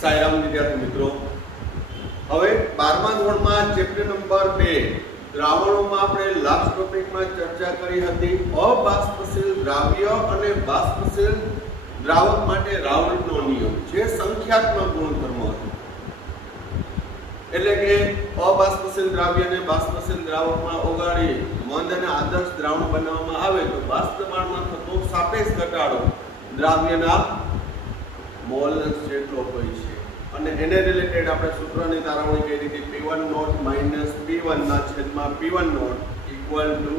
સાયરામ વિદ્યાર્થી મિત્રો, હવે 12મા ધોરણમાં ચેપ્ટર નંબર 2 દ્રાવણોમાં આપણે લાસ્ટ ટોપિકમાં ચર્ચા કરી હતી અબાષ્પશીલ દ્રાવ્ય અને બાષ્પશીલ દ્રાવક માટે રાઉલ્ટનો નિયમ, જે સંખ્યાત્મક ગુણધર્મો હતો. એટલે કે અબાષ્પશીલ દ્રાવ્ય અને બાષ્પશીલ દ્રાવકમાં ઓગાળી મંદ અને આદર્શ દ્રાવણ બનાવવામાં આવે તો બાષ્પદબાણમાં થતો સાપેક્ષ ઘટાડો દ્રાવ્યના મોલન્સ જેટલો હોય છે. અને એને રિલેટેડ આપણે સૂત્રની તારવણી કરી હતી P1 નોટ માઇનસ P1 ના છેદમાં P1 not equal to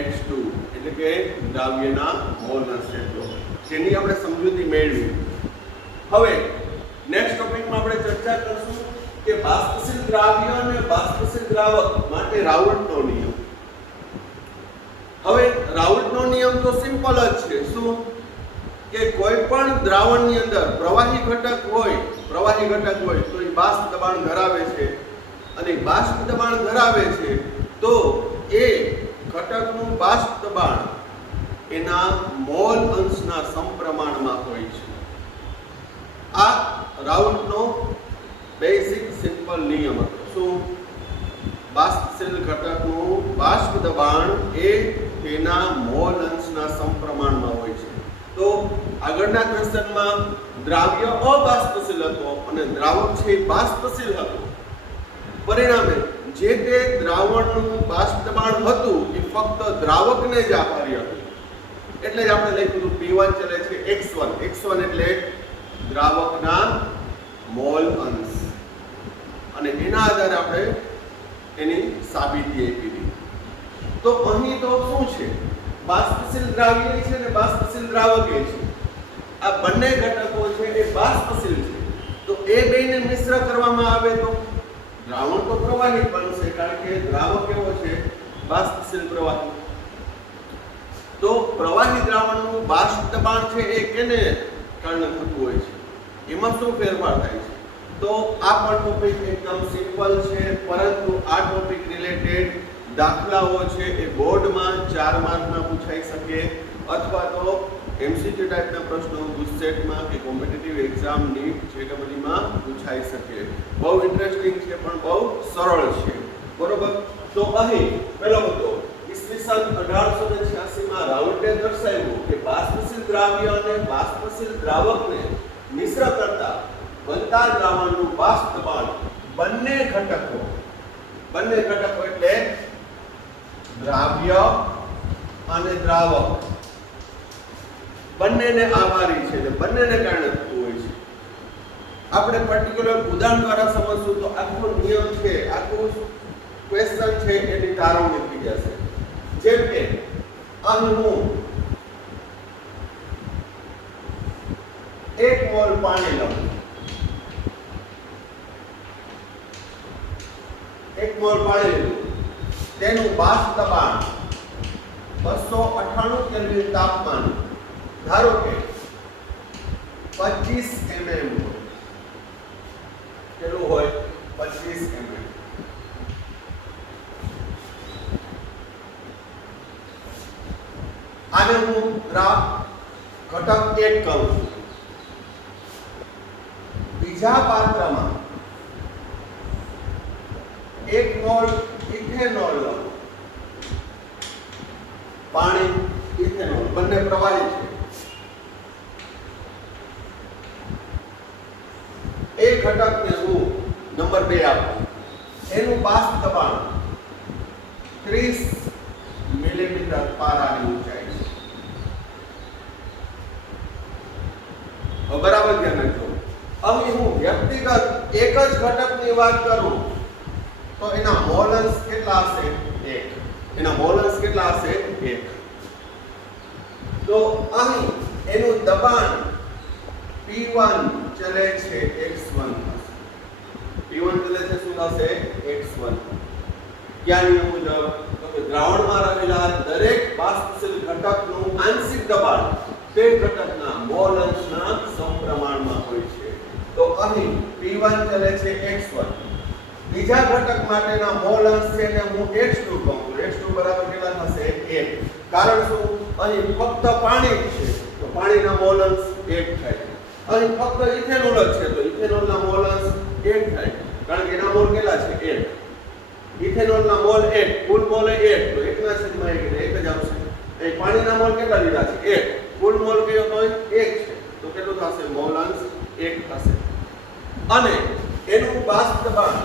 X2, એટલે કે દ્રાવ્યના મોલન્સ જેટલો, જેની આપણે સમજૂતી મેળવી. હવે નેક્સ્ટ ટોપિકમાં આપણે ચર્ચા કરશું કે બાષ્પશીલ દ્રાવ્ય અને બાષ્પશીલ દ્રાવક માટે રાઉલ્ટનો નિયમ. હવે રાઉલ્ટનો નિયમ તો સિમ્પલ જ છે. શું કે કોઈ પણ દ્રાવણની અંદર પ્રવાહી ઘટક હોય તો એ બાષ્પ દબાણ ધરાવે છે, અને બાષ્પ દબાણ ધરાવે છે તો એ ઘટકનું બાષ્પ દબાણ એના મોલ અંશના સમપ્રમાણમાં હોય છે. આ રાઉલ્ટનો બેઝિક સિમ્પલ નિયમ હતો. શું? બાષ્પશીલ ઘટકનું બાષ્પ દબાણ એ તેના મોલ અંશના સમપ્રમાણમાં હોય છે. તો આગળના ક્વેશ્ચનમાં દ્રાવ્ય અબાષ્પશીલ હતો અને દ્રાવક છે બાષ્પશીલ હતો. પરિણામે જે તે દ્રાવણનું બાષ્પ દબાણ હતું એ ફક્ત દ્રાવકને જ આભારી હતું. એટલે જ આપણે લખ્યું P1 ચલે છે x1 એટલે દ્રાવકના મોલ અંશ, અને એના આધારે આપણે એની સાબિતી આપી દીધી. તો અહીં તો શું છે? બાષ્પશીલ દ્રાવ્ય છે અને બાષ્પશીલ દ્રાવક છે. આ બંને ઘટકો છે એ બાષ્પશીલ છે. તો એ બેને મિશ્ર કરવામાં આવે તો દ્રાવણ તો પ્રવાહી બનશે, કારણ કે દ્રાવક કેવો છે? બાષ્પશીલ પ્રવાહી. તો પ્રવાહી દ્રાવણનું બાષ્પ દબાણ છે એ કેને કારણે થતું હોય છે? એમાં શું ફેરફાર થાય છે? તો આ પણ ટોપિક એકદમ સિમ્પલ છે, પરંતુ આ ટોપિક રિલેટેડ દાખલાઓ છે એ બોર્ડમાં 4 માર્કના પૂછાઈ શકે, અથવા તો એમસીક્યુ ટાઈપના પ્રશ્નો ગુજસેટમાં કે કોમ્પિટિટિવ એક્ઝામ નીટ જેડબલઈમાં પૂછાઈ શકે. બહુ ઇન્ટરેસ્ટિંગ છે પણ બહુ સરળ છે. બરોબર? તો અહીં પહેલો મુદ્દો, ઈસવીસન 1886માં રાઉલ્ટે દર્શાવ્યું કે બાષ્પશીલ દ્રાવ્ય અને બાષ્પશીલ દ્રાવકને મિશ્ર કરતા બનતા દ્રાવણનું બાષ્પ દબાણ બંને ઘટકો એટલે દ્રાવ્ય અને દ્રાવક બંનેને આભારી છે, બંનેને કારણે થતું હોય છે. આપણે પર્ટિક્યુલર ઉદાહરણ દ્વારા સમજશું તો આખો નિયમ છે, આખું ક્વેશ્ચન છે એની તારવણી થઈ જશે. જેમ કે અહીં હું 1 મોલ પાણી લઉં, 1 મોલ પાણી લીધું, તેનું બાષ્પ દબાણ 298 કેલ્વિન તાપમાન ધારો કે 25 mm કેટલું હોય? 25 mm. આને હું ઘટક 1 કહું છું. બીજા પાત્રમાં 1 મોલ ઇથેનોલ લઉં, પાણી ઇથેનોલ બંને પ્રવાહી છે. એ ઘટકને હું નંબર 2 આપું, એનું બાષ્પ દબાણ 30 મિલીમીટર પારાની ઊંચાઈ છે. બરાબર ધ્યાન રાખજો. અહીં હું વ્યક્તિગત એક જ ઘટકની વાત કરું તો એના મોલન્સ કેટલા હશે? 1. એના મોલન્સ કેટલા હશે? 1. તો અહીં એનું દબાણ P1 ચલે છે x1 થશે. P1 ચલે છે શું થશે? x1. ક્યાં નિયમ મુજબ? તો કે દ્રાવણમાં રહેલા દરેક બાષ્પશીલ ઘટકનું આંશિક દબાણ તે ઘટકના મોલ અંશના સમપ્રમાણમાં હોય છે. તો અહીં P1 ચલે છે x1, બીજા ઘટક માટેના મોલ અંશ છે ને હું x2 કહું છું. x2 બરાબર કેટલા થશે? 1. કારણ શું? અહીં ફક્ત પાણી છે તો પાણીના મોલ અંશ 1 થાય. અહીં ફક્ત ઇથેનોલ જ છે તો ઇથેનોલના મોલ અંશ 1 થાય કારણ કે એના મોલ કેટલા છે 1. ઇથેનોલના મોલ 1, કુલ મોલ 1 તો 1 ના છેદમાં 1 એટલે 1 જ આવશે. અહીં પાણીના મોલ કેટલા લીધા છે 1, કુલ મોલ કયો તો 1 છે તો કેટલું થશે મોલ અંશ 1 થશે. અને એનું બાષ્પ દબાણ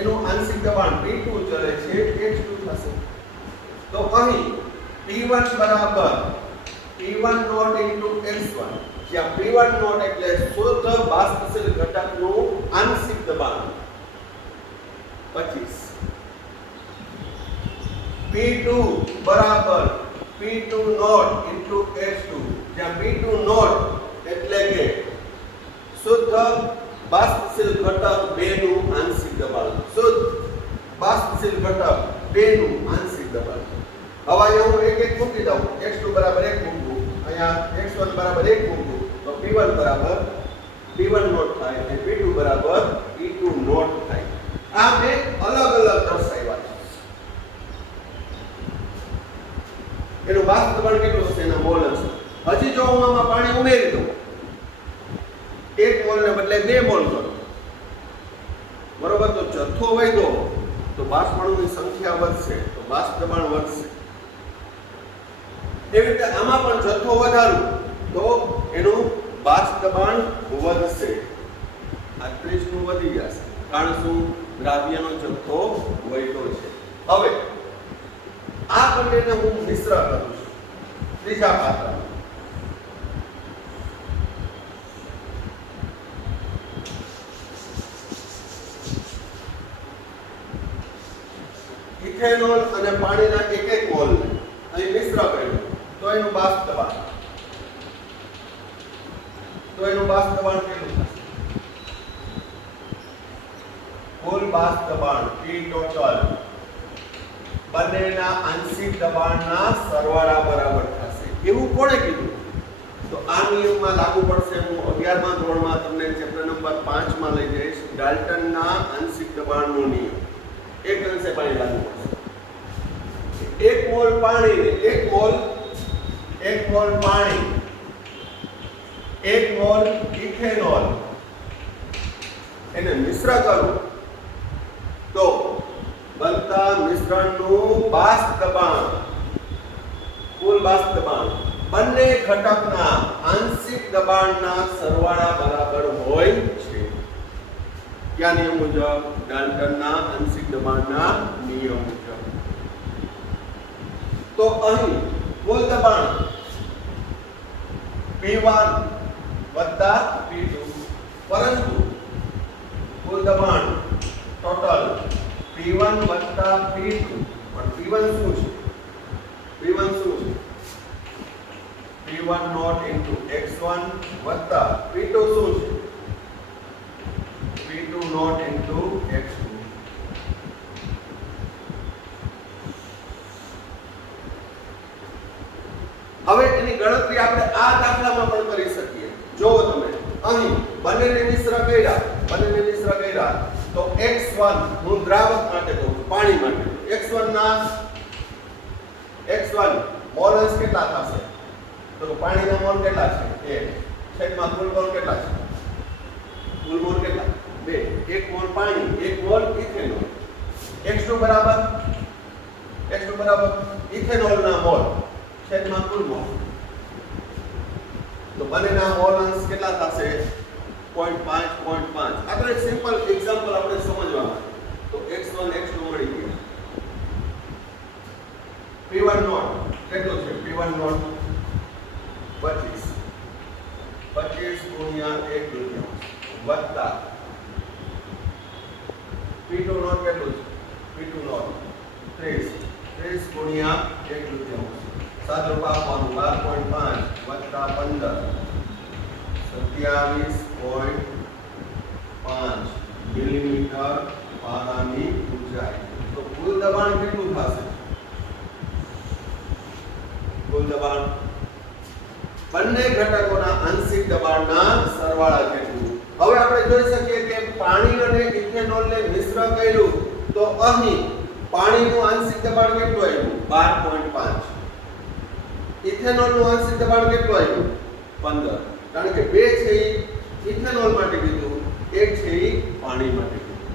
એનું આંશિક દબાણ P2 ચલે છે H2 થશે. તો અહીં P1 બરાબર P1 નોટ ઇન્ટુ X1 જ્યાં P1 નોટ એટલે શુદ્ધ બાષ્પશીલ ઘટકનું આંશિક દબાણ 25. P2 બરાબર P2 નોટ ઇન્ટુ H2 જ્યાં P2 નોટ એટલે કે શુદ્ધ બાષ્પશીલ ઘટક 2 નું આંશિક દબાણ. શુદ્ધ બાષ્પશીલ ઘટક 2 નું આંશિક દબાણ. હવે અહીંયા હું એક મૂકી દઉં. x2 બરાબર 1 મૂકું, અહીંયા x1 બરાબર 1 મૂકું તો p1 બરાબર p1 નોટ થાય અને p2 બરાબર p2 નોટ થાય. આ મેં અલગ અલગ દર્શાવ્યા છે. એનું બાષ્પ દબાણ કેટલું હશે એના મોલ હશે. હજી જો હું આમાં પાણી ઉમેરી દઉં 1 મોલ ને બદલે 2 મોલ કરું બરોબર તો જથ્થો વધ્યો તો બાષ્પઅણુની સંખ્યા વધશે તો બાષ્પ દબાણ વધશે. એવી રીતે આમાં પણ જથ્થો વધારું તો એનું બાષ્પ દબાણ વધશે. આ 30 નું વધી જશે કારણ શું દ્રાવ્યનો જથ્થો વધ્યો છે. હવે આ બંનેને હું મિશ્ર કરું છું ત્રીજા પાત્રમાં. ઇથેનોલ અને પાણીના 1 મોલ અહીં મિશ્ર કર્યું તો એનું બાષ્પ દબાણ કેટલું થશે? કુલ બાષ્પ દબાણ P ટોટલ બંનેના આંશિક દબાણના સરવાળા બરાબર થશે. એવું કોણે કીધું? તો આ નિયમમાં લાગુ પડશે. હું 11મા ધોરણમાં તમને ચેપ્ટર નંબર 5 માં લઈ જઈશ. ડાલ્ટનના આંશિક દબાણનો નિયમ એક અંશે પાણી લાગુ પડશે. 1 મોલ પાણી 1 મોલ પાણી 1 મોલ ઇથેનોલ એને મિશ્ર કરું તો બનતા મિશ્રણનું બાષ્પ દબાણ કુલ બાષ્પ દબાણ બંને ઘટકના આંશિક દબાણના સરવાળા બરાબર હોય છે. કયા નિયમ મુજબ? ડાલ્ટનના આંશિક દબાણના નિયમ મુજબ. તો અહીં કુલ દબાણ P1 વત્તા P2 પરંતુ કુલ દબાણ ટોટલ P1 વત્તા P2 પણ P1 શું છે? P1 નોટ ઇન્ટુ x1 વત્તા P2 શું છે? P2 naught into x2. હવે એની ગણતરી આપણે આ દાખલામાં પણ કરી શકીએ. જો તમે અહીં બંનેને મિશ્ર કર્યા તો x1 હું દ્રાવક માટે કહું છું પાણી માટે. x1 મોલ અંશ કેટલા થશે? તો પાણીના મોલ કેટલા છે? 1 છેદમાં કુલ મોલ કેટલા છે? કુલ મોલ કેટલા? 2. 1 મોલ પાણી 1 મોલ ઇથેનોલ. x2 બરાબર ઇથેનોલના મોલ છેદમાં કુલ મોલ. તો બંનેના મોલ અંશ કેટલા થશે? 0.5. આ તો એક સિમ્પલ એક્ઝામ્પલ આપણે સમજવામાં. તો x1 x2 મળી ગયા. P1 નોટ કેટલું છે? P1 નોટ 25 ગુણ્યા 1/2 વત્તા P2 નોટ કેટલું છે? P2 નોટ 30 ગુણ્યા 1/2 સાદુરૂપ આપવાનું 12.5 વત્તા 15 27.5 મિલીમીટર પારાની ઊંચાઈ. તો કુલ દબાણ કેટલું થશે? કુલ દબાણ બંને ઘટકોના આંશિક દબાણના સરવાળા કેટલું? હવે આપણે જોઈ શકીએ કે પાણી અને ઇથેનોલને મિશ્ર કર્યું તો અહીં પાણીનું આંશિક દબાણ કેટલું આવ્યું? 12.5. ઇથેનોલનું આંશિક દબાણ કેટલું આવ્યું? 15. કારણ કે બે છે એ ઇથેનોલ માટે કીધું, એક છે એ પાણી માટે કીધું.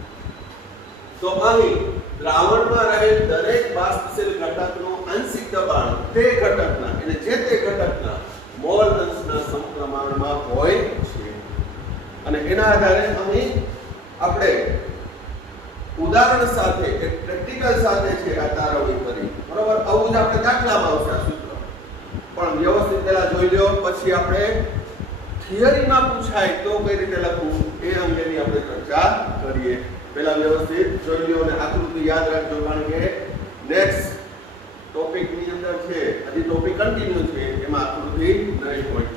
તો અહીં દ્રાવણમાં રહેલ દરેક બાષ્પશીલ ઘટકનું આંશિક દબાણ તે ઘટકના એટલે જે તે ઘટકના મોલ અંશના સમપ્રમાણમાં હોય છે. અને એના આધારે અહીં આપણે ઉદાહરણ સાથે એક પ્રેક્ટિકલ સાથે છે આ તારવણી કરી. બરોબર, આવું જ આપણે દાખલામાં આવશે આ સૂત્ર, પણ વ્યવસ્થિત પહેલા જોઈ લો, પછી આપણે થિયરીમાં પૂછાય તો કઈ રીતે લખવું એ અંગેની આપણે ચર્ચા કરીએ. પહેલા વ્યવસ્થિત જોઈ લો અને આકૃતિ યાદ રાખજો, કારણ કે નેક્સ્ટ ટોપિકની અંદર છે, હજી ટોપિક કન્ટિન્યુ છે, એમાં આકૃતિ નહીં હોય.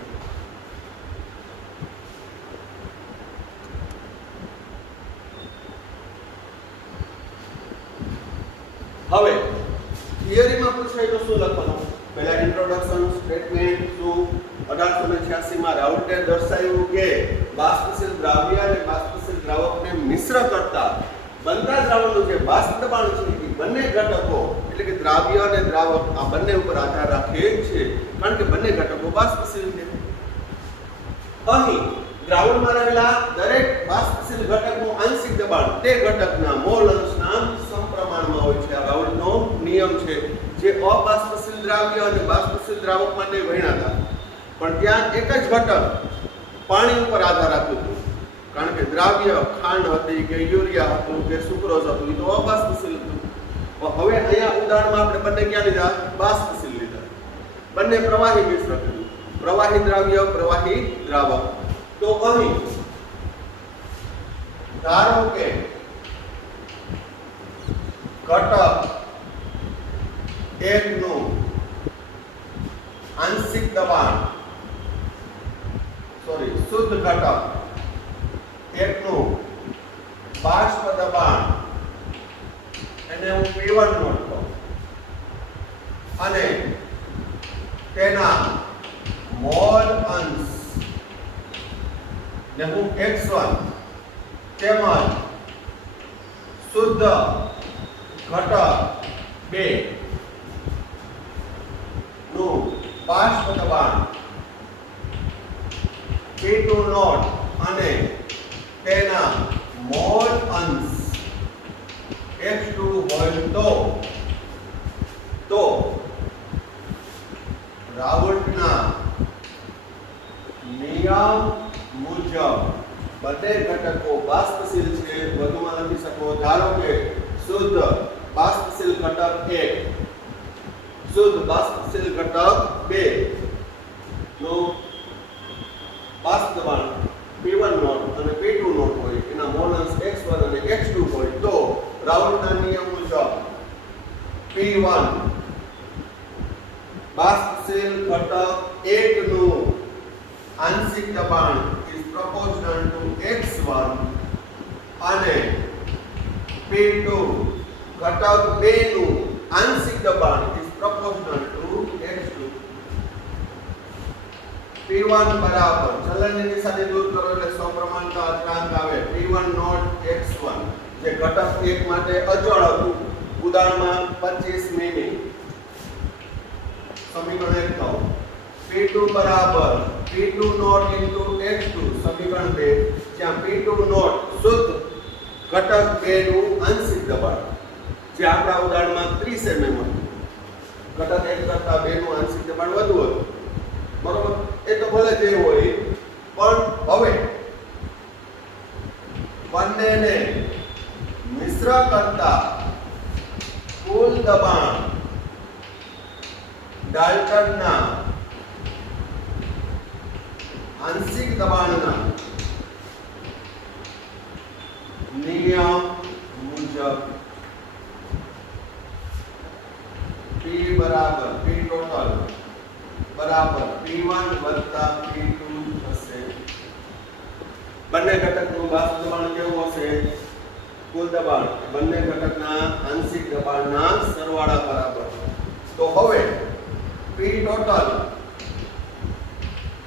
હવે થિયરીમાં પૂછાય તો શું લખવાનું? પહેલા ઇન્ટ્રોડક્શન સ્ટેટમેન્ટ શું 1886 માં રાઉલ્ટે દર્શાવ્યું કે બાષ્પશીલ દ્રાવ્ય અને બાષ્પશીલ દ્રાવકને મિશ્ર કરતા બનતા દ્રાવણનું જે બાષ્પ દબાણ છે એ બંને ઘટકો એટલે કે દ્રાવ્ય અને દ્રાવક આ બંને ઉપર આધાર રાખે છે, કારણ કે બંને ઘટકો બાષ્પશીલ છે. અહીં દ્રાવણમાં રહેલા દરેક બાષ્પશીલ ઘટકનું આંશિક દબાણ તે ઘટકના મોલ અંશના સમપ્રમાણમાં હોય છે. આ રાઉલ્ટનો નિયમ છે, જે અબાષ્પશીલ દ્રાવ્ય અને બાષ્પશીલ દ્રાવક માટે ભણ્યા હતા, પણ ત્યાં એક જ ઘટક પાણી ઉપર આધાર રાખતું હતું, કારણ કે દ્રાવ્ય ખાંડ હતી કે યુરિયા હતું કે સુક્રોઝ હતું એ તો અબાષ્પશીલ હતું. હવે અહીંયા ઉદાહરણમાં આપણે બંને ક્યાં લીધા? બાષ્પશીલ લીધા. બંને પ્રવાહી મિશ્ર કર્યું, પ્રવાહી દ્રાવ્ય પ્રવાહી દ્રાવક. તો અહીં ધારો કે ઘટક એકનું આંશિક દબાણ શુદ્ધ ઘટક એકનું બાષ્પ દબાણ એને હું P1 નોટ કહું અને તેના મોલ અંશ ને હું x1 તેમજ શુદ્ધ ઘટક 2 નું બાષ્પ દબાણ P2 નોટ અને તેના મોલ અંશ x2 હોય તો રાઉલ્ટના નિયમ મુજબ બંને ઘટકો બાષ્પશીલ છે. વધુમાં લખી શકો, ધારો કે શુદ્ધ બાષ્પશીલ ઘટક 1 શુદ્ધ બાષ્પશીલ ઘટક 2 નું બાષ્પ દબાણ P1 નોટ અને P2 નોટ હોય, એના મોલ અંશ x1 અને x2 હોય તો રાઉલ્ટના નિયમ મુજબ P1 બાષ્પશીલ ઘટક 1 નું આંશિક દબાણ is proportional to x1 અને P2 ઘટક 2 નું આંશિક દબાણ is proportional to x2. P1 બરાબર ચલનની નિશાની દૂર કરો એટલે સપ્રમાણતા અચળાંક આવે. P1 નોટ x1 જે ઘટક 1 માટે અચળ હતું, ઉદાહરણમાં 25 મિલી, સમીકરણ 1 કહો. P2 બરાબર P2 નોટ into x2 સમીકરણ 2, જ્યાં P2 નોટ શુદ્ધ ઘટક 2 નું આંશિક દબાણ જે આપણા ઉદાહરણમાં 30 mm હતું, ઘટક 1 કરતા 2 નું આંશિક દબાણ વધુ હતું. બરોબર, એ તો ભલે જે હોય, પણ હવે બંનેને મિશ્ર કરતા કુલ દબાણ ડાલ્ટનના આંશિક દબાણના નિયમ મુજબ P બરાબર P ટોટલ બરાબર P1 વત્તા P2 થશે. બંને ઘટકનું બાષ્પ દબાણ કેવું હશે? કુલ દબાણ બંને ઘટકના આંશિક દબાણના સરવાળા બરાબર. તો હવે P ટોટલ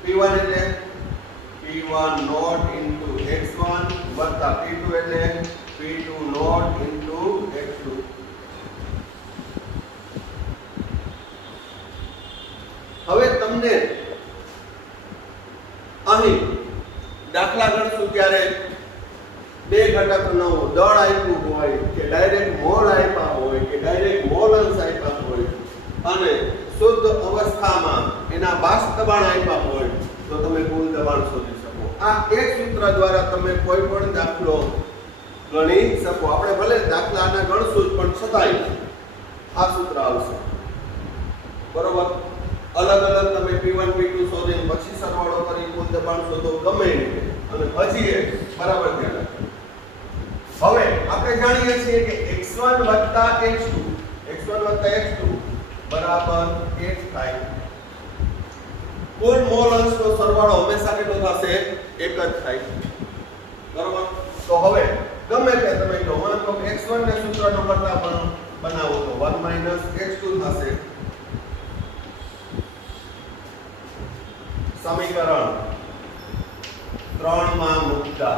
P1 એટલે P1 નોટ into x1 વત્તા P2 એટલે P2 નોટ into x2. હવે તમને અહીં દાખલા ગણશું ત્યારે બે ઘટકનું દળ આપ્યું હોય કે ડાયરેક્ટ મોલ આપ્યા હોય કે ડાયરેક્ટ મોલ અંશ આપ્યા હોય અને શુદ્ધ અવસ્થામાં એના બાષ્પ દબાણ આપ્યા હોય તો તમે કુલ દબાણ શોધી શકો. આ એક સૂત્ર દ્વારા તમે કોઈ પણ દાખલો ગણી શકો. આપણે ભલે દાખલાના ગણશું જ પણ છતાંય આ સૂત્ર આવશે. બરોબર. અલગ અલગ તમે P1 P2 શોધીને પછી સરવાળો કરી કુલ દબાણ શોધો ગમે રીતે અને પછી એ બરાબર ધ્યાન રાખો. હવે આપણે જાણીએ છીએ કે x1 x2 બરાબર 1 થાય. કુલ મોલ અંશનો સરવાળો હંમેશા કેટલો થશે? 1 જ થાય. બરોબર. તો હવે ગમે તે તમે જો માનો કે x1 ને સૂત્રનો કરતા પણ બનાવો તો 1 x2 થશે. સમીકરણ 3 માં મૂકતા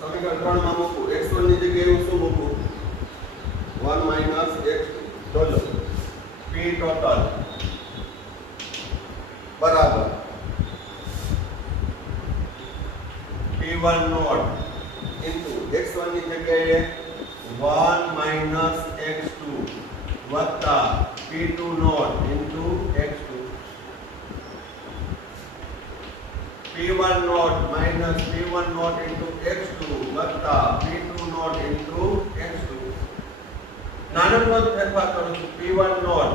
સમીકરણ 3 માં મૂકું x1 ની જગ્યાએ હું શું મૂકું? 1 x2 જોજો p ટોટલ બરાબર p1 નોટ ઇન્ટુ x1 ની જગ્યાએ 1 x2 વત્તા p2 naught into x2 p1 naught minus p1 naught into x2 વત્તા p2 નોટ ઇન્ટુ x2. નાનકડો ફેરફાર કરું છું. p1 નોટ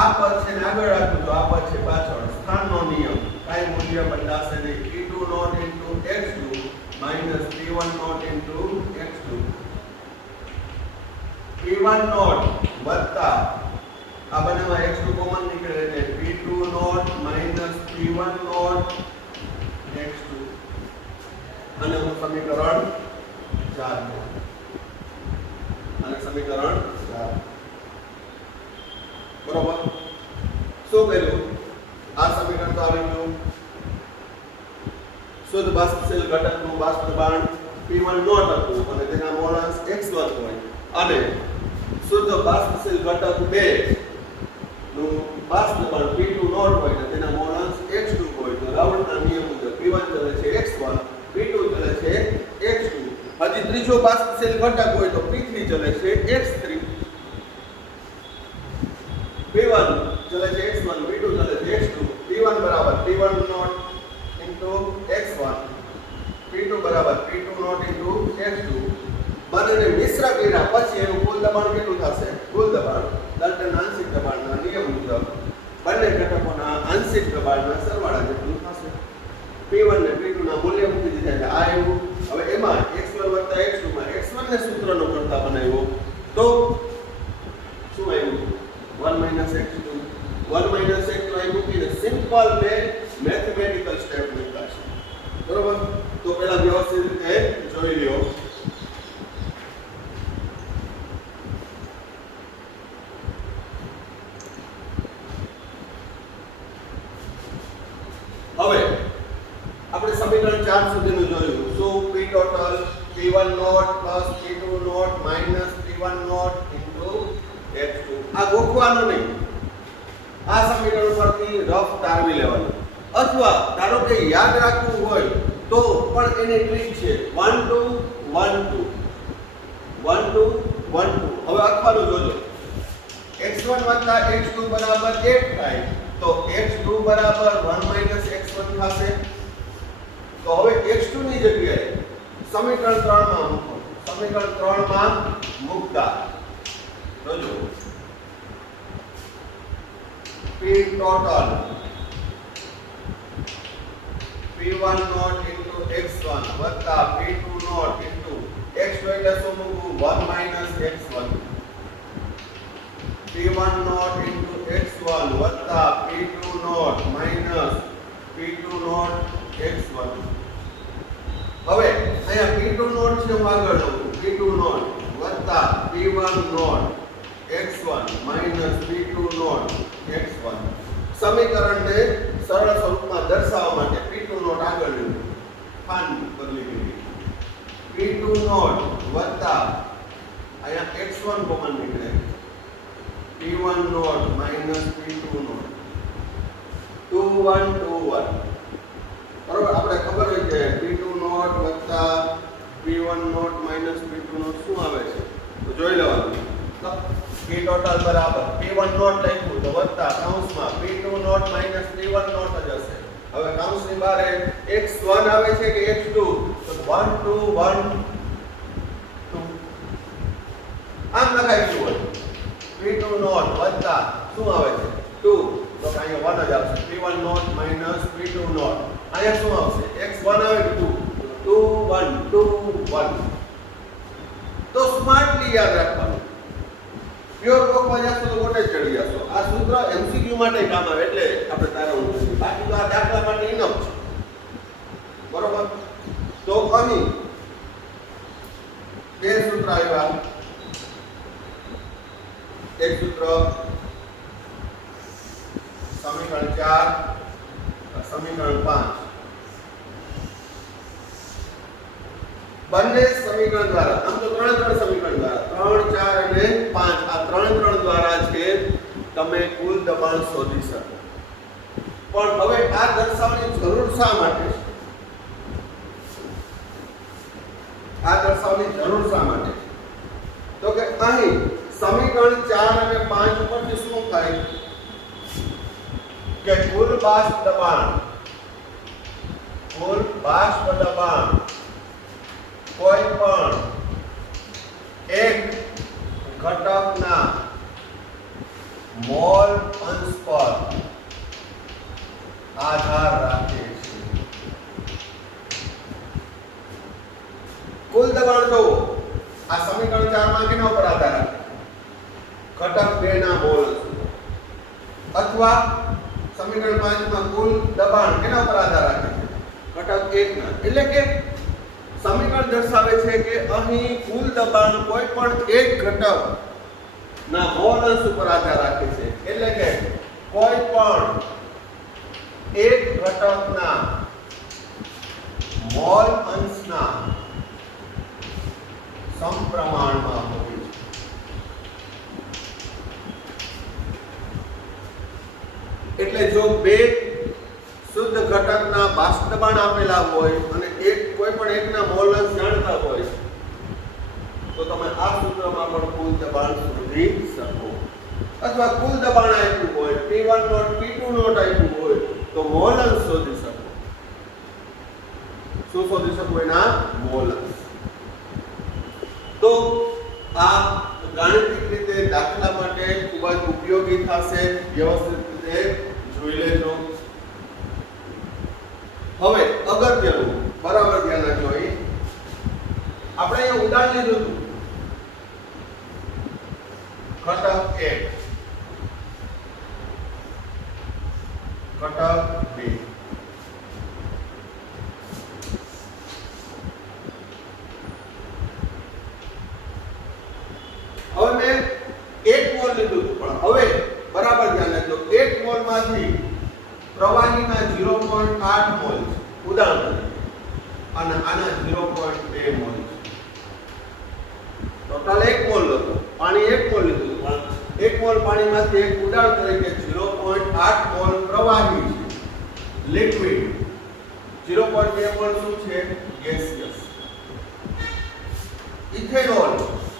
આ પદ છે ને આગળ રાખું તો આ પદ છે પાછળ. સ્થાનનો નિયમ કાઈ મૂલ્ય બદલાશે નહીં. p2 naught into x2 minus p1 naught into x2 p1 naught વત્તા આ બંનેમાં x2 કોમન નીકળે એટલે p2 naught minus p1 not x2 અને હું સમીકરણ 4 અને સમીકરણ 4 બરોબર. શું કર્યું? આ સમીકરણ તો આવી ગયું. શુદ્ધ બાષ્પશીલ ઘટકનું બાષ્પ દબાણ P1 નોટ હતું અને તેના મોલ અંશ x1 હોય અને શુદ્ધ બાષ્પશીલ ઘટક 2 નું બાષ્પ દબાણ P2 નોટ હોય અને તેના મોલ અંશ x2 હોય તો રાઉન્ડના નિયમ મુજબ P1 ચલે છે x1, P2 ચલે છે x2. હજી ત્રીજો બાષ્પશીલ ઘટક હોય તો P3 ચલે છે x3. P1 ચલે છે x1, P2 ચલે છે x2. P1 બરાબર P1 naught into x1, P2 બરાબર P2 નોટ ઇન્ટુ x2. બંનેને મિશ્ર કર્યા પછી એનું કુલ દબાણ કેટલું થશે? કુલ દબાણ દળટના આંશિક દબાણના નિયમ મુજબ બંને ઘટકોના આંશિક દબાણના સરવાળા જેટલું થશે. P1 ને P2 ના મૂલ્ય મૂકી દીધા એટલે આ આવ્યું. હવે એમાં x1 x2 માં x1 ને સૂત્રનો કરતા બનાવ્યો તો શું આવ્યું? 1 x2 અહીં મૂકીને સિમ્પલ મેથમેટિકલ સ્ટેપ મૂક્યા છે. બરોબર. તો પહેલા વ્યવસ્થિત રીતે જોઈ લ્યો. હવે આપણે સમીકરણ 4 સુધીનું જોયું. શું? p total p1 naught plus p2 naught minus p1 naught into x2. આ ગોખવાનું નહીં. આ સમીકરણ પરથી રફ તારવી લેવાનું અથવા ધારો કે યાદ રાખવું હોય તો પણ એની ટ્રીક છે 1 2 1 2 1 2 1 2. હવે અખવાનું જોજો. x1 x2 બરાબર 1 થાય તો x2 બરાબર 1 x1 થશે. તો હવે x2 ની જગ્યાએ સમીકરણ 3 માં મૂકો. સમીકરણ 3 માં મૂકતા જોજો p total p1 naught into x1 વત્તા p2 નોટ ઇન્ટુ x2 એટલે શું મૂકું? 1 x1 p1 naught into x1 વત્તા p2 naught minus p2 not x1. હવે અહીંયા p2 નોટ છે હું આગળ લઉં. p2 નોટ વત્તા p1 not x1 minus p2 not x1. સમીકરણને સરળ સ્વરૂપમાં દર્શાવવા માટે p2 નોટ આગળ લીધું. સ્થાન બદલી દીધી. p2 નોટ વત્તા અહીંયા x1 કોમન નીકળે p1 naught minus p2 not 2 1 2 1 જોઈ લેવાનું. તો P ટોટલ બરાબર P1 નોટ લખ્યું તો વત્તા કૌંસમાં P2 naught minus P1 not જ હશે. હવે કૌંસની બહાર x1 આવે છે કે x2 તો 1 2 1 2 આમ લખાયું હોય. P2 નોટ વત્તા શું આવે છે 2 તો અહીંયા 1 જ આવશે. P1 naught minus P2 not અહીંયા શું આવશે x1 આવે કે 2 1 2 1. તો સ્માર્ટલી યાદ રાખવાનું. પ્યોર બોકમાં જશો તો ગોટે ચડી જશો. આ સૂત્ર એમસીક્યુ માટે કામ આવે એટલે આપણે તારવવું જોઈએ. બાકી તો આ દાખલા માટે ઇનફ છે. બરોબર. તો અહીં બે સૂત્ર આવ્યા. એક સૂત્ર સમીકરણ 4 સમીકરણ 5 બંને સમીકરણ દ્વારા આમ તો ત્રણ સમીકરણ દ્વારા 3 4 અને 5 આ ત્રણ દ્વારા છે તમે કુલ દબાણ શોધી શકો. પણ હવે આ દર્શાવવાની જરૂર શા માટે છે? આ દર્શાવવાની જરૂર શા માટે છે? તો કે અહીં સમીકરણ 4 અને 5 ઉપરથી શું થાય કે કુલ બાષ્પ દબાણ કોઈ પણ એક ઘટકના મોલ અંશ પર આધાર રાખે છે. કુલ દબાણ જોવો. આ સમીકરણ 4 માં કેના ઉપર આધાર રાખે? ઘટક 2 ના મોલ અંશ. અથવા સમીકરણ 5 માં કુલ દબાણ કેના ઉપર આધાર રાખે છે? ઘટક 1 ના. એટલે કે સમીકરણ દર્શાવે છે કે અહીં કુલ દબાણ કોઈ પણ એક ઘટક ના મોલ અંશ ઉપર આધાર રાખે છે. એટલે કે કોઈ પણ એક ઘટકના મોલ અંશના સમપ્રમાણમાં હોય છે. એટલે જો બે શુદ્ધ ઘટકના બાષ્પ દબાણ આપેલા હોય અને કોઈ પણ એકના મોલ અંશ જાણતા હોય તો તમે આ સૂત્રમાં પણ કુલ દબાણ શોધી શકો. અથવા કુલ દબાણ આપ્યું હોય P1 નોટ P2 નોટ આપ્યું હોય તો મોલ અંશ શોધી શકો. શું શોધી શકો? એના મોલ અંશ. તો આ ગાણિતિક રીતે દાખલા માટે ખૂબ જ ઉપયોગી થશે. વ્યવસ્થિત રીતે જોઈ લેજો. હવે અગત્યનું બરાબર ધ્યાન રાખજો. અહીં આપણે અહીંયા ઉદાહરણ લીધું હતું ઘટક 1 ઘટક 2. હવે મેં 1 મોલ લીધું હતું પણ હવે બરાબર ધ્યાન રાખજો 1 મોલ માંથી પ્રવાહીના 0.8 મોલ છે ઉદાહરણ તરીકે અને આના 0.2 મોલ છે. ટોટલ 1 મોલ હતો. પાણી 1 મોલ લીધું પણ 1 મોલ પાણીમાંથી એક ઉદાહરણ તરીકે 0.8 મોલ પ્રવાહી છે લિક્વિડ. 0.2 મોલ શું છે? ગેસિયસ. ઇથેનોલ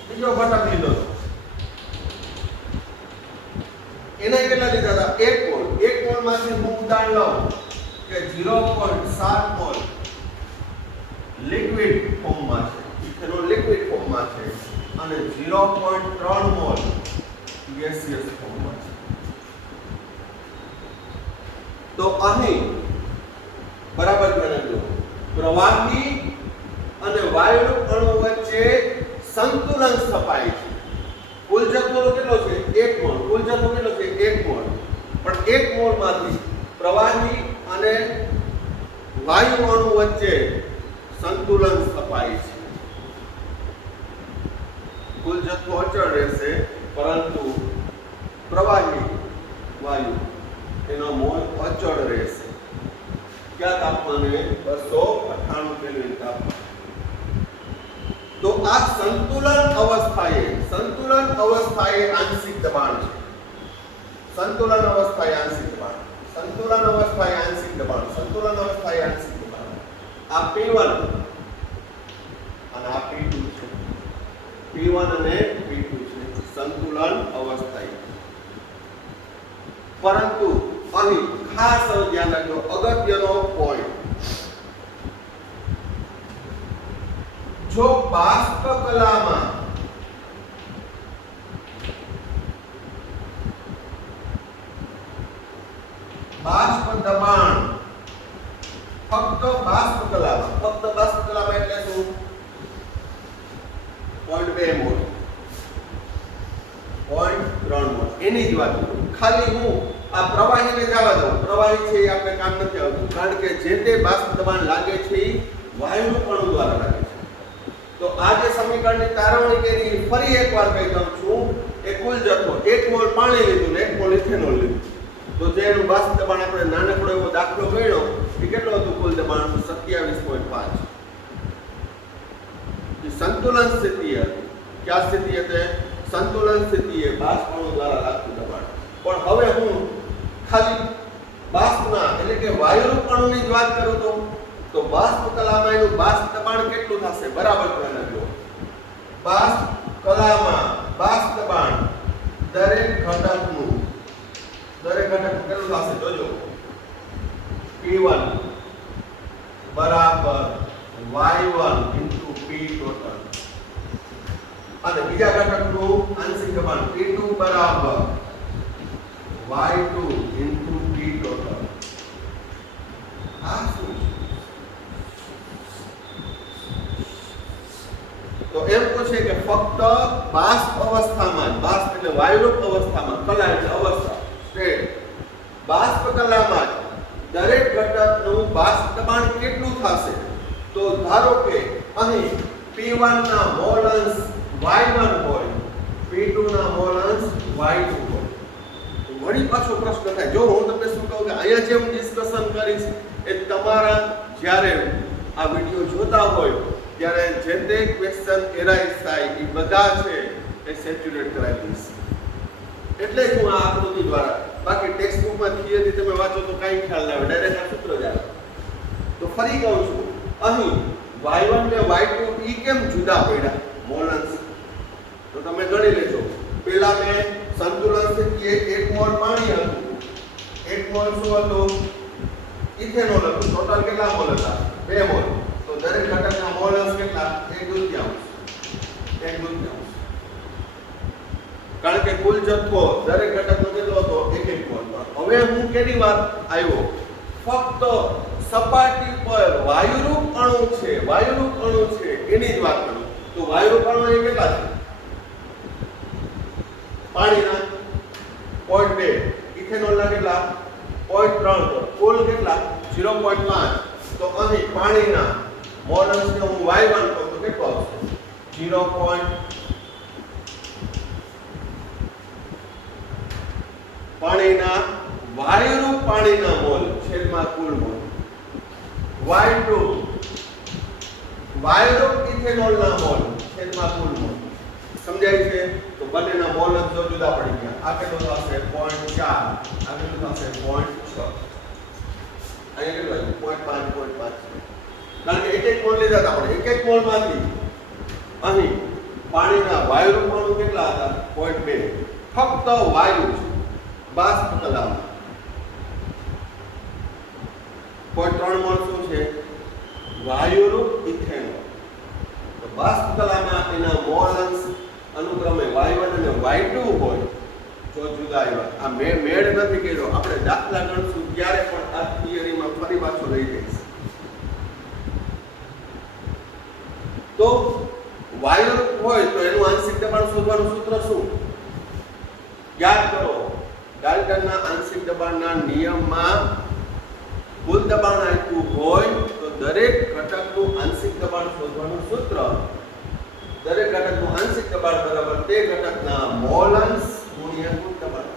બીજો ઘટક લીધો હતો. એના કેટલા લીધા હતા? 1 મોલ. 1 મોલ માંથી હું ઉદાહરણ લઉં કે 0.7 મોલ લિક્વિડ ફોર્મમાં છે. ઇથેનોલ લિક્વિડ ફોર્મમાં છે અને 0.3 મોલ ગેસિયસ ફોર્મમાં છે. તો અહીં બરાબર ધ્યાન રાખજો. પ્રવાહી અને વાયુ અણુ વચ્ચે સંતુલન સ્થપાય છે. કુલ જથ્થો કેટલો છે? 1 મોલ. કુલ જથ્થો કેટલો છે? 1 મોલ. પણ 1 મોલ માંથી પ્રવાહી અને વાયુ અણુ વચ્ચે સંતુલન સ્થપાય છે. કુલ જથ્થો અચળ રહેશે પરંતુ પ્રવાહી વાયુ એનો મોલ અચળ રહેશે. કયા તાપમાને? 298 કેલ્વિન તાપમાન. તો આ સંતુલન અવસ્થાએ આંશિક દબાણ છે. સંતુલન અવસ્થાએ આંશિક દબાણ. આ P1 અને આ P2 છે. P1 અને P2 સંતુલન અવસ્થા. પરંતુ અહીં ખાસ ધ્યાન રાખજો, અગત્યનો પોઈન્ટ, જો બાષ્પ કલામાં બાષ્પ દબાણ ફક્ત બાષ્પ કલામાં એટલે શું? 0.2 મોલ, 0.3 મોલ, એની જ વાત કરું. ખાલી હું આ પ્રવાહીને જવા દઉં. પ્રવાહી છે એ આપણે કામ નથી આવતું, કારણ કે જે તે બાષ્પ દબાણ લાગે છે એ વાયુનું કણુ દ્વારા લાગે છે. તો આ જે સમીકરણની તારવણી કરી ફરી એકવાર કહી દઉં છું. એ કુલ જથ્થો 1 મોલ પાણી લીધું ને 1 મોલ ઇથેનોલ લીધું, તો જેનું બાષ્પ દબાણ આપણે નાનકડો એવો દાખલો ગણ્યો એ કેટલો હતું? કુલ દબાણ 27.5. સંતુલન સ્થિતિ હતી. કયા સ્થિતિ હતી? સંતુલન સ્થિતિએ બાષ્પ અણુ દ્વારા લાગતું દબાણ. પણ હવે હું ખાલી બાષ્પના એટલે કે વાયુરૂપ અણુની જ વાત કરું તો બાષ્પ કલામાં એનું બાષ્પ દબાણ કેટલું થશે? બરાબર ધ્યાન રાખજો. બાષ્પ કલામાં બાષ્પ દબાણ દરેક ઘટકનું કેટલું થશે? જોજો. P1 બરાબર Y1 * P ટોટલ, અને બીજા ઘટકનું આંશિક દબાણ P2 બરાબર Y2 * P ટોટલ. આ શું છે? તો એમ પૂછે કે ફક્ત બાષ્પ અવસ્થામાં, બાષ્પ એટલે વાયુરૂપ અવસ્થામાં, કલા એટલે અવસ્થા, સ્ટેટ, બાષ્પ કલામાં દરેક ઘટકનું બાષ્પ દબાણ કેટલું થશે? તો ધારો કે અહીં P1 ના મોલ અંશ Y1 હોય, P2 ના મોલ અંશ Y2 હોય, તો વળી પાછો પ્રશ્ન થાય. જો હું તમને શું કહું કે અહીંયા જે હું ડિસ્કશન કરીશ એ તમારા જ્યારે આ વિડિયો જોતા હોય ત્યારે જે તે ક્વેશ્ચન એરાઇઝ થાય એ બધા છે એ સેચ્યુરેટ કરાવી દઈશ. એટલે જ હું આ આકૃતિ દ્વારા, બાકી ટેક્સ્ટ બુકમાં થિયરી તમે વાંચો તો કાંઈ ખ્યાલ ના આવે, ડાયરેક્ટ આ સૂત્ર જ આવે. તો ફરી કહું છું, અહીં Y1 ને Y2 ઈ કેમ જુદા પડ્યા મોલ અંશ? તો તમે ગણી લેજો. પહેલા મેં સંતુલન સ્થિતિએ 1 મોલ પાણી હતું, 1 મોલ શું હતું? ઇથેનોલ હતું. ટોટલ કેટલા મોલ હતા? 2 મોલ. તો દરેક ઘટકના મોલ અંશ કેટલા? 1/2. કારણ કે કુલ જથ્થો દરેક ઘટકનો કેટલો હતો? 1 મોલ. હવે હું કેની વાત આવ્યો? ફક્ત સપાટી પર વાયુરૂપ અણુ છે એની જ વાત કરું. તો વાયુરૂપ અણુ એ કેટલા છે? પાણીના 0.2, ઇથેનોલના કેટલા? 0.3. તો કુલ કેટલા? 0.5. તો અહીં પાણીના મોલ અંશને હું Y1 કહું તો કેટલો આવશે? 0. પાણીના વાયુરૂપ પાણીના મોલ છેદમાં કુલ મોલ. Y2 વાયુરૂપ ઇથેનોલના મોલ છેદમાં કુલ મોલ. સમજાય છે? તો બંનેના મોલ અંશો જુદા પડી ગયા. આ કેટલું થશે? 0.4. આ કેટલું થશે? 0.6. અહીંયા કેટલું આવ્યું? 0.5. કારણ કે એક મોલ લીધા હતા આપણે. એક મોલમાંથી અહીં પાણીના વાયુરૂપ અણુ કેટલા હતા? 0.2. ફક્ત વાયુ છે બાષ્પ કલામાં. 0.3 મોલ શું છે? વાયુરૂપ ઇથેનોલ. તો બાષ્પ કલામાં એના મોલ અંશ અનુક્રમે Y1 અને Y2 હોય તો જુદા આવ્યા. આ મેળ નથી કર્યો. આપણે દાખલા ગણશું ત્યારે પણ આ થિયરીમાં ફરી પાછો લઈ જઈશ. તો વાયુરૂપ હોય તો એનું આંશિક દબાણ શોધવાનું સૂત્ર શું? યાદ કરો, ડાલ્ટનના આંશિક દબાણના નિયમમાં કુલ દબાણ આપ્યું હોય તો દરેક ઘટકનું આંશિક દબાણ શોધવાનું સૂત્ર, દરેક ઘટકનું આંશિક દબાણ બરાબર તે ઘટકના મોલ અંશ ગુણ્યા કુલ દબાણ.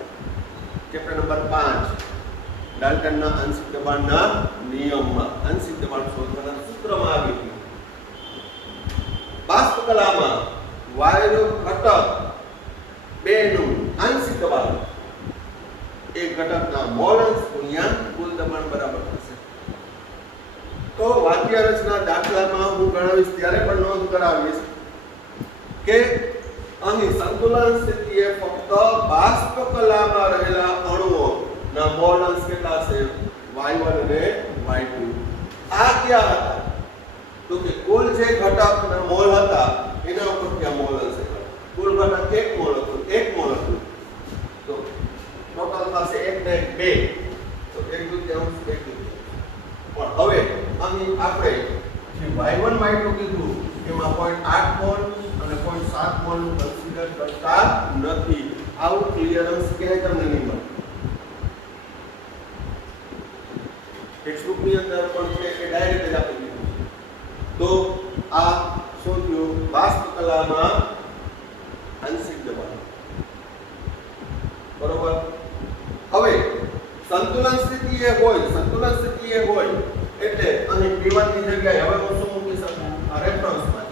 ચેપ્ટર નંબર 5 ડાલ્ટનના આંશિક દબાણના નિયમમાં આંશિક દબાણ શોધવાના સૂત્રમાં આવી હતી. બાષ્પ કલામાં વાયુરૂપ ઘટક 2 નું આંશિક દબાણ એક ઘટકના મોલ અંશ ગુણ્યા કુલ દબાણ બરાબર થશે. તો વાક્ય રચના દાખલામાં હું ગણાવીશ ત્યારે પણ નોંધ કરાવીશ કે અહીં સંતુલન સ્થિતિએ ફક્ત બાષ્પ કલામાં રહેલા અણુઓના મોલ અંશ કેટલા છે? y1 અને y2. આ ક્યાં હતા? તો કે કુલ જે ઘટકના મોલ હતા એના ઉપરથી આ મોલ અંશ હતા. કુલ ઘટક 1 મોલ હતું, 1 મોલ હતું. તો ટોટલ થશે 1 ને 2. તો 1/2 પણ હવે અહીં આપણે જે y1 y2 કીધું એમાં 0.8 મોલ અને 0.7 મોલ નું કન્સિડર કરતા નથી. આવું ક્લિયરન્સ ક્યાંય તમને નહીં મળે. ટેક્સ્ટબુક ની અંદર પણ છે કે ડાયરેક્ટ જ આપી દીધું છે. તો આ શું થયું? બાષ્પ કલામાં આંશિક દબાણ. બરોબર. હવે સંતુલન સ્થિતિએ હોય એટલે અહીં P1 ની જગ્યાએ હવે હું શું મૂકી શકું? આ રેફરન્સમાં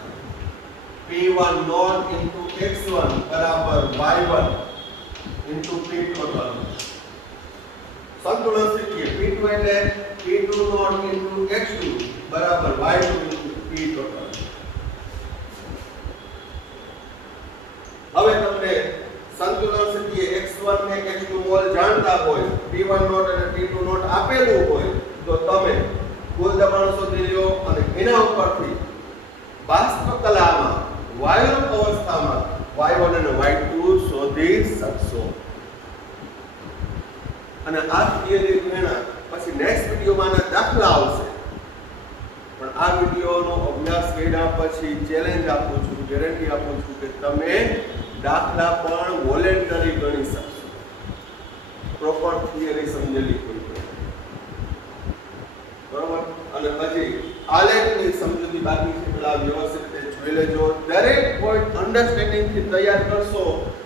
P1 નોટ into x1 બરાબર y1 into P total. સંતુલન સ્થિતિએ P2 એટલે P2 નોટ into x2 બરાબર y2 into P total. હવે તમને સંતુલન સ્થિતિએ x1 ને x2 મોલ જાણતા હોય, P1 નોટ અને P2 નોટ આપેલું હોય તો તમે કુલ દબાણ શોધી લ્યો અને એના ઉપરથી બાષ્પ કલામાં વાયુરૂપ અવસ્થામાં y1 અને y2 શોધી શકશો. અને આ થિયરી ભણ્યા પછી નેક્સ્ટ વિડિયોમાં ના દાખલા આવશે. પણ આ વિડિયોનો અભ્યાસ કર્યા પછી ચેલેન્જ આપું છું, ગેરંટી આપું છું કે તમે દાખલા પણ વોલેન્ટરી ગણી શકશો. પ્રોપર થિયરી સમજેલી હોય. બરોબર. અને પછી આલેખની સમજૂતી બાકી છે, પેલા વ્યવસ્થિત રીતે જોઈ લેજો. દરેક પોઈન્ટ અન્ડરસ્ટેન્ડિંગ થી તૈયાર કરશો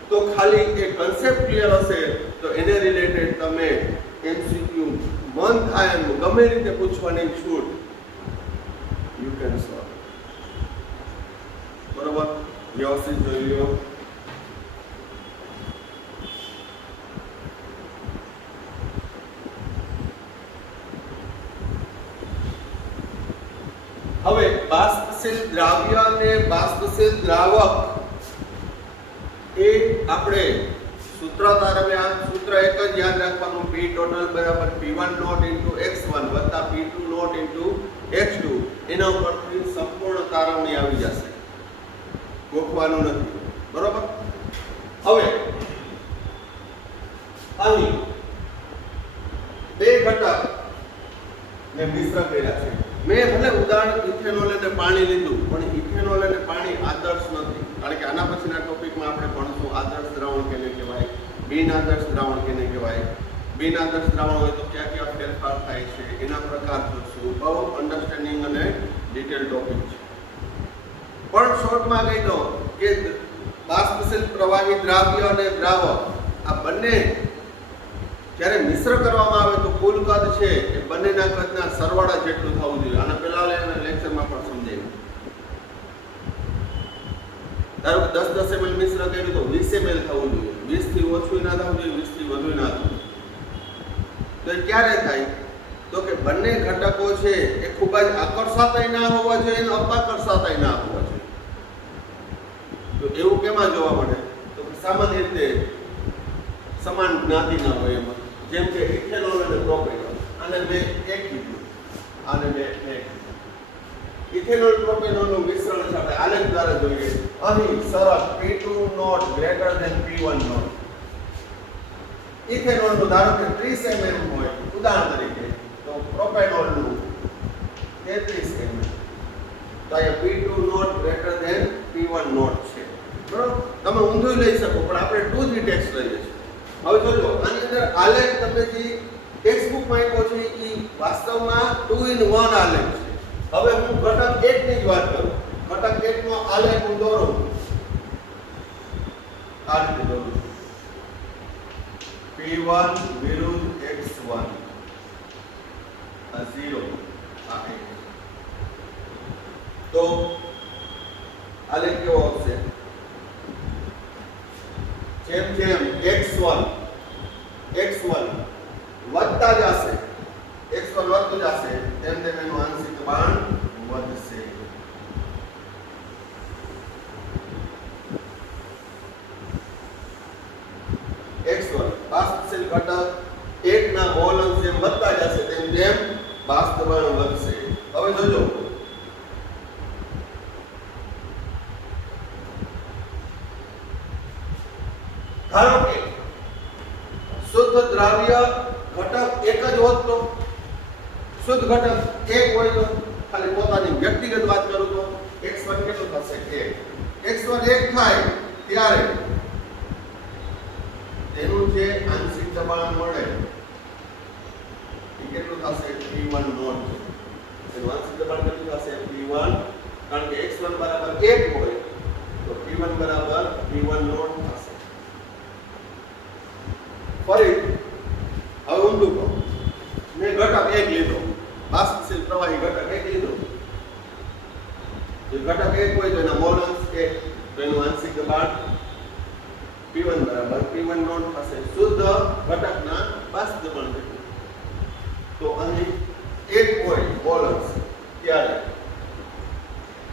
તો ખાલી એ કન્સેપ્ટ ક્લિયર હશે તો એને રિલેટેડ તમે MCQ મન થાય એમ ગમે રીતે પૂછવાની છૂટ યુ કેન સોલ્વ. બરોબર. વ્યવસ્થિત જોઈ લો. હવે બાષ્પશીલ દ્રાવ્ય અને બાષ્પશીલ દ્રાવક એ આપણે સૂત્ર દરમિયાન સૂત્ર એક જ યાદ રાખવાનું. P ટોટલ બરાબર P1 નોટ into x1 વત્તા P2 નોટ into x2. એના ઉપરથી સંપૂર્ણ તારવણી આવી જશે, ગોખવાનું નથી. બરોબર. હવે અહીં બે ઘટક ને મિશ્ર કર્યા છે. મેં ભલે ઉદાહરણ ઇથેનોલ અને પાણી લીધું, પણ ઇથેનોલ અને પાણી આદર્શ નથી. કારણ કે આના પછીના ટોપિકમાં આપણે ભણશું આદર્શ દ્રાવણ કેને કહેવાય, બિન આદર્શ દ્રાવણ કેને કહેવાય. બિન આદર્શ દ્રાવણ હોય તો ક્યાં ક્યાં ફેરફાર થાય છે એના પ્રકાર જોશું. બહુ અન્ડરસ્ટેન્ડિંગ અને ડિટેલ ટોપિક છે. પણ શોર્ટમાં કહી દઉં કે બાષ્પશીલ પ્રવાહી દ્રાવ્ય અને દ્રાવક આ બંને જ્યારે મિશ્ર કરવામાં આવે તો કુલ કદ છે એ બંનેના કદના સરવાળા જેટલું થવું જોઈએ. આના પહેલા લેક્ચરમાં પણ સમજાવ્યું. ધારો કે 10 ml મિશ્ર કર્યું તો 20 ml થવું જોઈએ. 20 થી ઓછું ના થવું જોઈએ, 20 થી વધુ ના થવું. તો એ ક્યારે થાય? તો કે બંને ઘટકો છે એ ખૂબ જ આકર્ષાતાય ના હોવા જોઈએ અને અપાકર્ષાતાય ના હોવા જોઈએ. તો એવું કેમાં જોવા મળે? તો સામાન્ય રીતે સમાન જ્ઞાતિના હોય એમાં. જેમ કે ઇથેનોલ અને પ્રોપેનોલ. આને મેં એક કીધું, આને મેં એક. ઇથેનોલ પ્રોપેનોલનું મિશ્રણ છે, આપણે આલેખ દ્વારા જોઈએ. અહીં શરત P2 naught greater than P1 naught. ઇથેનોલનું ધારો કે 30 mm હોય ઉદાહરણ તરીકે, તો પ્રોપેનોલનું 33 mm. તો અહીંયા P2 naught greater than P1 naught છે. બરોબર. તમે ઊંધું લઈ શકો પણ આપણે 2 થી ટેક્સ્ટ લઈએ છીએ. હવે જોજો આની અંદર આલેખ તમને જે ટેક્સ્ટબુકમાં આપ્યો છે એ વાસ્તવમાં 2 in 1 આલેખ છે. હવે હું ઘટક 1 ની જ વાત કરું. ઘટક 1 નો આલેખ હું દોરું. આ રીતે દોરું. P1 વિરુદ્ધ x1 આ 0 આ 1. તો આલેખ કેવો આવશે? જેમ જેમ x1 વધતા જશે, x1 વધતું જશે તેમ તેમ એનું આંશિક દબાણ વધશે. દબાણ વધશે. હવે જોજો ધારો કે શુદ્ધ દ્રાવ્ય ઘટક એક જ હોત તો શુદ્ધ ઘટક એક હોય તો ખાલી પોતાની વ્યક્તિગત વાત કરું તો x1 કેટલું થશે 1. x1 1 થાય ત્યારે તેનું જે આંશિક દબાણ મળે એ કેટલું થશે P1 નોટ. તેનું આંશિક દબાણ કેટલું થશે P1, કારણ કે x1 બરાબર 1 હોય તો P1 બરાબર P1 નોટ થશે. ફરી હવે ઊંધું કહો, મેં ઘટક 1 લીધો, બાષ્પશીલ પ્રવાહી ઘટક 1 લીધો. જો ઘટક 1 હોય તો એના મોલ અંશ 1, તો એનું આંશિક દબાણ P1 બરાબર P1 નોટ થશે. શુદ્ધ ઘટકના બાષ્પ દબાણ કેટલું, તો અહીં 1 હોય મોલ અંશ ત્યારે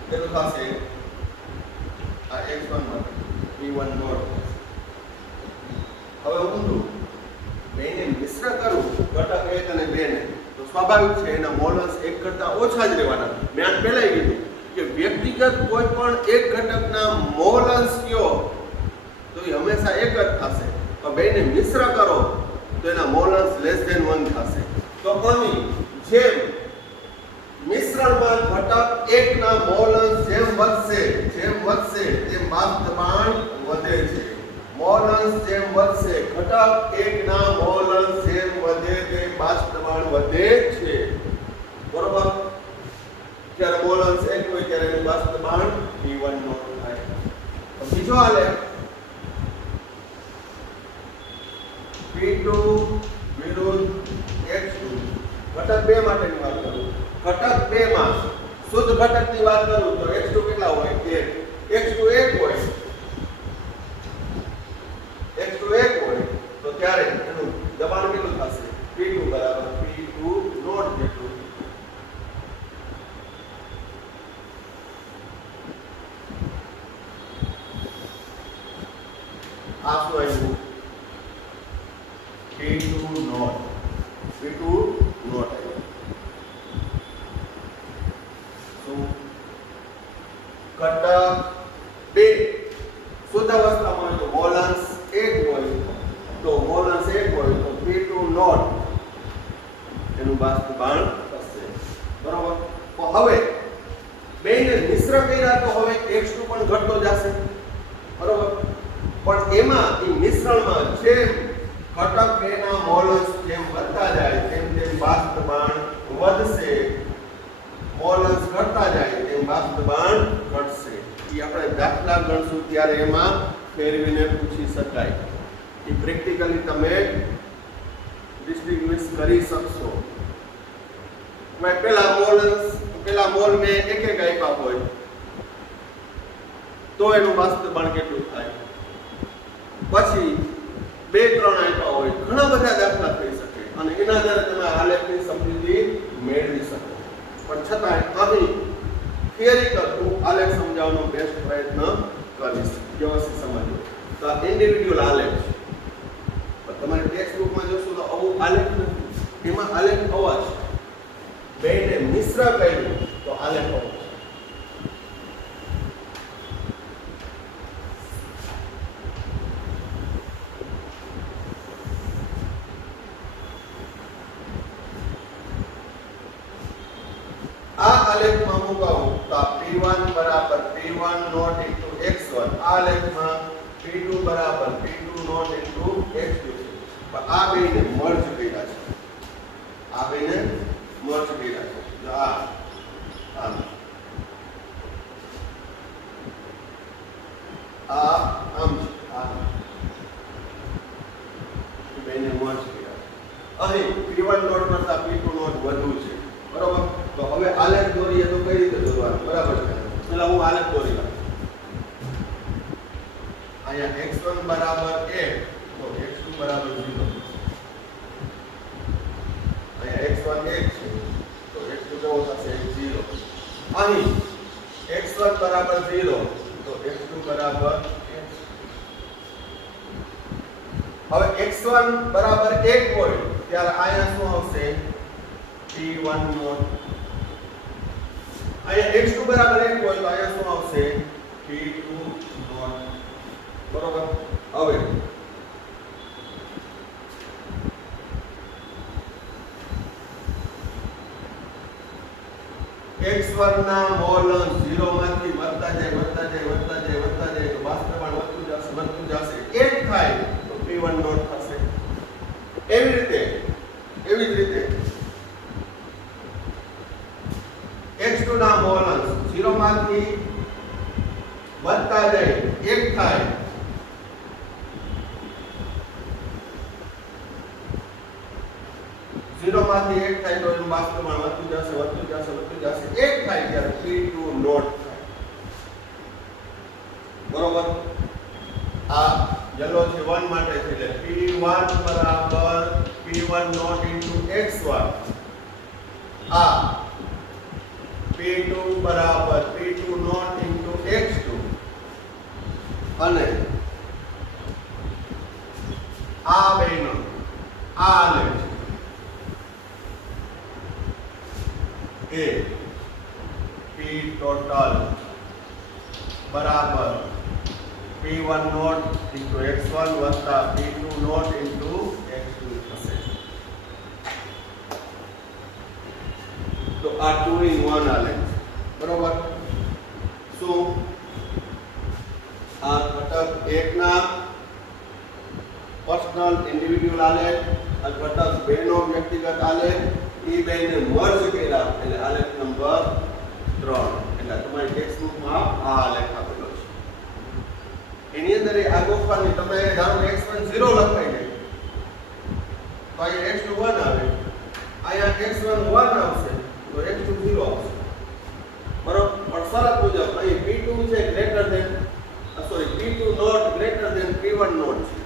કેટલું થશે આ x1 માટે P1 નોટ. હવે ઊંધું બેને મિશ્ર કરું ઘટક 1 અને 2 ને, તો સ્વાભાવિક છે એના મોલ અંશ 1 કરતા ઓછા જ રહેવાના. મેં આ પહેલા કીધું કે વ્યક્તિગત કોઈ પણ એક ઘટકના મોલ અંશ કયો તો એ હંમેશા એક જ થશે. તો બેને મિશ્ર કરો તો એના મોલ અંશ <1 થશે. તો અહીં જેમ મિશ્રણમાં ઘટક 1 ના મોલ અંશ જેમ વધશે તેમ બાષ્પ દબાણ વધે છે. મોલ અંશ જેમ વધશે ઘટક 1 ના મોલ અંશ જેમ વધે તેમ બાષ્પ દબાણ વધે છે. બરોબર? જ્યારે મોલ અંશ 1 હોય ત્યારે એનું બાષ્પ દબાણ P1 નોટ થાય. તો બીજો આલેખ P2 વિરુદ્ધ x2 ઘટક 2 માટેની વાત કરું. ઘટક 2 માં શુદ્ધ ઘટકની વાત કરું તો x2 કેટલા હોય 1. x2 1 હોય, x2 1 હોય તો ત્યારે એનું દબાણ કેટલું થશે P2 બરાબર P2 નોટ જેટલું. આ શું આવ્યું P2 નોટ. P2 નોટ આવ્યું. શું ઘટક 2 શુદ્ધ અવસ્થામાં તો મોલ અંશ 1 હોય તો મોલ અંશ 1 હોય તો P2 નોટ એનું બાષ્પ દબાણ થશે. બરોબર? તો હવે બેને મિશ્ર કર્યા તો હવે x2 પણ ઘટતો જશે. બરોબર? પણ એમાં એ મિશ્રણમાં જેમ ઘટક 2 ના મોલ અંશ જેમ વધતા જાય તેમ બાષ્પ દબાણ વધશે, મોલ અંશ ઘટતા જાય તેમ બાષ્પ દબાણ ઘટશે. એ આપણે દાખલા ગણશું ત્યારે એમાં ફેરવીને પૂછી શકાય. એ પ્રેક્ટિકલી તમે ડિસ્ટિંગ્વિશ કરી શકશો. પેલા મોલ મેં એક આપ્યા હોય તો એનું બાષ્પ દબાણ કેટલું થાય, પછી 2-3 આપ્યા હોય, ઘણા બધા દાખલા થઈ શકે અને એના આધારે તમે આલેખની સમજૂતી મેળવી શકો. પણ છતાં અહીં થિયરિકલ હું આલેખ સમજાવવાનો બેસ્ટ પ્રયત્ન કરીશ વ્યવસ્થિત સમજો. તો આ ઇન્ડિવિડ્યુઅલ આલેખ છે. પણ તમારે ટેક્સ્ટ બુકમાં જોશો તો આવું આલેખ નથી. એમાં આલેખ આવા છે. બેને મિશ્ર કર્યું તો આલેખ આવો છે. આ આલેખમાં મુકાવું તો P1 બરાબર P1 નોટ ઇન્ટુ x1, આ આલેખમાં P2 બરાબર P2 નોટ ઇન્ટુ x2 છે. પણ આ બેને મર્જ કર્યા છે. આ બેને મર્જ કર્યા છે. જો આ આમ બેને મર્જ કર્યા છે. અહીં P1 નોટ કરતા P2 નોટ વધુ છે. બરોબર? તો હવે આલેખ દોરીએ તો કઈ રીતે દોરવાનું? બરાબર છે. પહેલા હું આલેખ દોરી લઉં. અહીંયા x1 બરાબર 1 તો x2 બરાબર 0. અહીંયા x1 1 છે તો x2 કેવો થશે 0. અહીં x1 બરાબર 0 તો x2 બરાબર 1. હવે x1 બરાબર 1 હોય ત્યારે અહીંયા શું આવશે P1 નોટ અહીંયા x2 બરાબર 1 હોય તો અહીંયા શું આવશે P2 નોટ બરોબર હવે x1 ના મોલ 0 માંથી વધતા જાય તો બાષ્પ દબાણ વધતું જશે 1 થાય તો P1 નોટ થશે એવી જ રીતે x2 ના મોલ 0 માંથી વધતા જાય 1 થાય માંથી 1 થાય તો એનું બાષ્પ દબાણ વધતું જશે 1 થાય ત્યારે P2 નોટ થાય બરોબર આ યલો છે 1 માટે છે એટલે P1 બરાબર P1 નોટ ઇન્ટુ x1 આ P2 બરાબર P2 નોટ ઇન્ટુ x2 અને આ બેનો આ લે એ P total બરાબર P1 નોટ ઇન્ટુ x1 વત્તા P2 નોટ ઇન્ટુ x2 થશે તો આ 2 in 1 આલે બરોબર શું આ ઘટક 1 ના પર્સનલ ઇન્ડિવિડ્યુઅલ આલે આ ઘટક 2 નો વ્યક્તિગત આલે એ બેને મર્જ કર્યા એટલે આલેખ નંબર 3 એટલે તમારી ટેક્સ્ટ બુકમાં આ આલેખ આપેલો છે એની અંદર આ ગોખવાની તમે ધારો x1 0 લખાઈ જાય તો અહીંયા x2 1 આવે અહીંયા x1 1 આવશે તો x2 0 આવશે બરોબર પણ શરત મુજબ અહીં P2 છે greater than P2 naught greater than P1 naught છે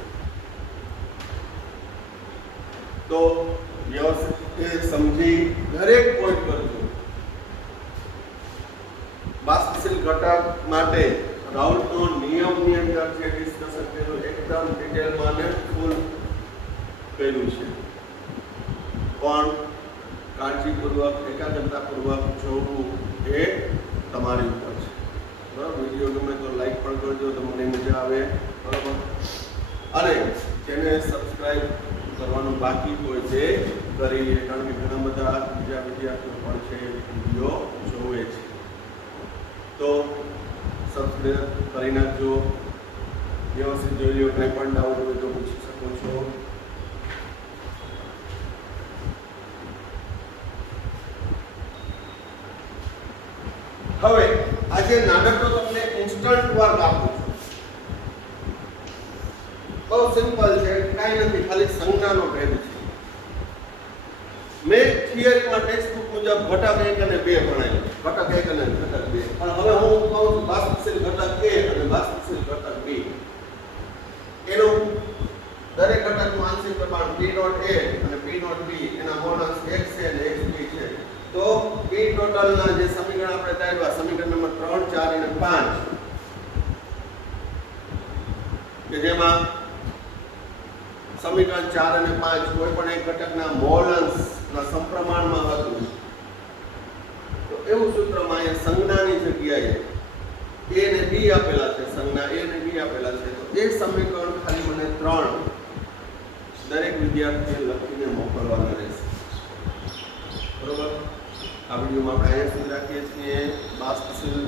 તો વ્યવસ્થિત સમજી દરેક પોઈન્ટ કરજો બાષ્પશીલ ઘટક માટે રાઉલ્ટનો નિયમની અંદર જે ડિસ્કશન કર્યું એકદમ ડિટેલમાં ને ફૂલ કર્યું છે પણ કાળજીપૂર્વક એકાગ્રતાપૂર્વક જોવું એ તમારી ઉપર છે બરાબર વિડીયો ગમે તો લાઈક પણ કરજો તમને મજા આવે બરાબર અને જેને સબસ્ક્રાઇબ કરવાનું બાકી હોય તે કરી કારણ કે ઘણા બધા બીજા વિદ્યાર્થીઓ પણ છે વિડીયો જોવે છે તો સબસ્ક્રાઇબ કરી નાખજો વ્યવસ્થિત જોઈ લો કંઈ પણ ડાઉટ હોય તો પૂછી શકો છો હવે આજે નાનકડો તમને ઇન્સ્ટન્ટ વર્ક આપું છું બહુ સિમ્પલ છે કાંઈ નથી ખાલી સંજ્ઞાનો ભેદ છે મેં થિયરીમાં ટેક્સ્ટ બુક મુજબ ઘટક 1 અને 2 ભણાવ્યું ઘટક 1 અને ઘટક 2 પણ હવે હું કહું છું બાષ્પશીલ ઘટક A અને બાષ્પશીલ ઘટક B એનું દરેક ઘટકનું આંશિક પ્રમાણ P નોટ A અને P નોટ B એના મોલ્સ x છે અને x B છે તો P ટોટલ ના જે સમીકરણ આપણે તાર્યા સમીકરણ નંબર 3 4 અને 5 કે જેમાં સમીકરણ 4 અને 5 કોઈ પણ એક ઘટકના મોલ્સ ના સમપ્રમાણમાં હતું તો એવું સૂત્રમાં અહીંયા સંજ્ઞાની જગ્યાએ A ને B આપેલા છે સંજ્ઞા A ને B આપેલા છે તો એ સમીકરણ ખાલી મને 3 દરેક વિદ્યાર્થીએ લખીને મોકલવાના રહેશે બરોબર આ વિડીયોમાં આપણે અહીંયા સુધી રાખીએ છીએ બાષ્પશીલ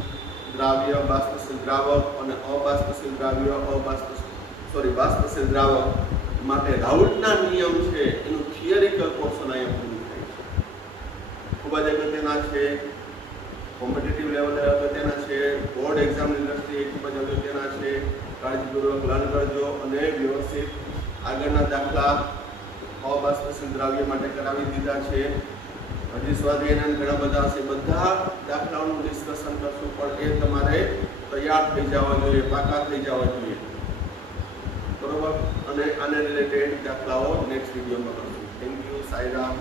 દ્રાવ્ય બાષ્પશીલ દ્રાવક અને અબાષ્પશીલ દ્રાવ્ય બાષ્પશીલ દ્રાવક માટે રાઉલ્ટના નિયમ છે એનું થિયરિકલ પોર્શન અહીંયા પૂરું થાય છે ખૂબ જ અગત્યના છે કોમ્પિટિટિવ લેવલે અગત્યના છે બોર્ડ એક્ઝામની દ્રષ્ટિએ ખૂબ જ અગત્યના છે કાળજીપૂર્વક લર્ન કરજો અને વ્યવસ્થિત આગળના દાખલા અબાષ્પશીલ દ્રાવ્ય માટે કરાવી દીધા છે હજી સ્વાધ્યાયના ઘણા બધા હશે બધા દાખલાઓનું ડિસ્કશન કરશું પણ એ તમારે તૈયાર થઈ જવા જોઈએ પાકા થઈ જવા જોઈએ બરોબર અને આને રિલેટેડ દાખલાઓ નેક્સ્ટ વિડીયોમાં કરશું થેન્ક યુ સાઈરામ